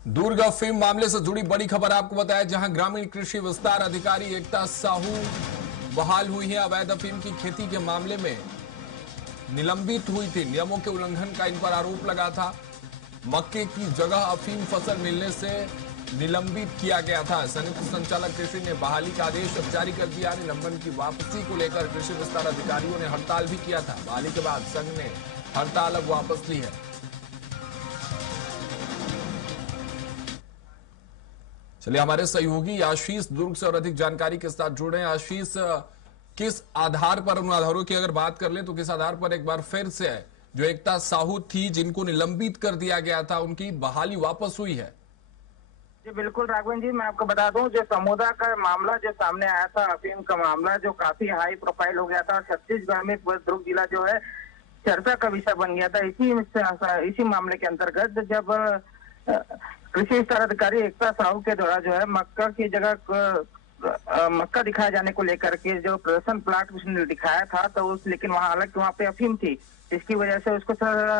दुर्ग अफीम मामले से जुड़ी बड़ी खबर आपको बताया, जहां ग्रामीण कृषि विस्तार अधिकारी एकता साहू बहाल हुई है। अवैध अफीम की खेती के मामले में निलंबित हुई थी। नियमों के उल्लंघन का इन पर आरोप लगा था। मक्के की जगह अफीम फसल मिलने से निलंबित किया गया था। संयुक्त संचालक कृषि ने बहाली का आदेश जारी कर दिया। निलंबन की वापसी को लेकर कृषि विस्तार अधिकारियों ने हड़ताल भी किया था। बहाली के बाद संघ ने हड़ताल अब वापस ली है। चलिए, हमारे सहयोगी आशीष दुर्ग से और अधिक जानकारी के साथ जुड़े हैं। आशीष, किस आधार पर, उन आधारों की अगर बात कर लें तो किस आधार पर एक बार फिर से जो एकता साहू थी जिनको निलंबित कर दिया गया था, उनकी बहाली वापस हुई है? जी बिल्कुल राघवन जी, मैं आपको बता दूं, जो समुदा का मामला जो सामने आया था, अफीम का मामला जो काफी हाई प्रोफाइल हो गया था, छत्तीसगढ़ में दुर्ग जिला जो है चर्चा का विषय बन गया था। इसी मामले के अंतर्गत जब कृषि विस्तार अधिकारी एकता साहू के द्वारा जो है मक्का की जगह मक्का दिखाए जाने को लेकर के जो प्रदर्शन प्लाट उसने दिखाया था, तो उस लेकिन वहाँ हालांकि वहाँ पे अफीम थी, इसकी वजह से उसको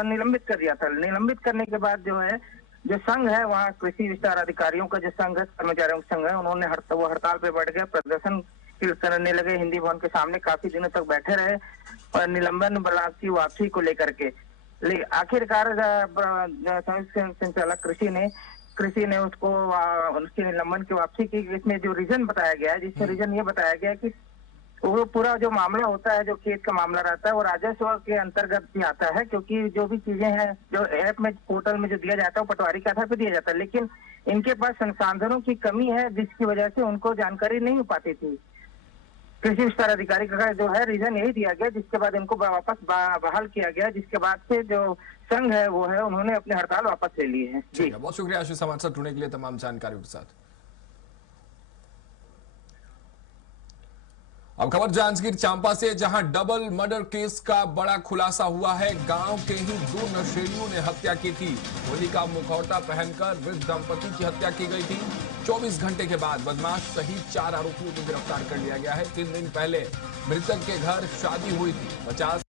निलंबित कर दिया था। निलंबित करने के बाद जो है जो संघ है, वहाँ कृषि विस्तार अधिकारियों का जो संघ है, कर्मचारियों का संघ है, उन्होंने हड़ताल पे बैठ गए, प्रदर्शन करने लगे। हिंदी भवन के सामने काफी दिनों तक बैठे रहे और निलंबन बलात् की वापसी को लेकर के आखिरकार संयुक्त संचालक कृषि ने उसको उसके निलंबन की वापसी की। इसमें जो रीजन बताया गया है, जिसमें रीजन ये बताया गया है कि वो पूरा जो मामला होता है, जो खेत का मामला रहता है, वो राजस्व के अंतर्गत भी आता है, क्योंकि जो भी चीजें हैं जो ऐप में पोर्टल में जो दिया जाता है वो पटवारी के आधार पर दिया जाता है, लेकिन इनके पास संसाधनों की कमी है, जिसकी वजह से उनको जानकारी नहीं हो पाती थी। कृषि विस्तार अधिकारी का जो है रीजन यही दिया गया, जिसके बाद इनको वापस बहाल किया गया, जिसके बाद से जो संघ है वो है उन्होंने अपनी हड़ताल वापस ले ली है। जी बहुत शुक्रिया आशीष, हमारे साथ जुड़ने के लिए, तमाम जानकारियों के साथ। अब खबर जांजगीर चांपा से, जहां डबल मर्डर केस का बड़ा खुलासा हुआ है। गांव के ही दो नशेड़ियों ने हत्या की थी। होली का मुखौटा पहनकर वृद्ध दंपति की हत्या की गई थी। 24 घंटे के बाद बदमाश सहित 4 आरोपियों को गिरफ्तार कर लिया गया है। 3 दिन पहले मृतक के घर शादी हुई थी। 50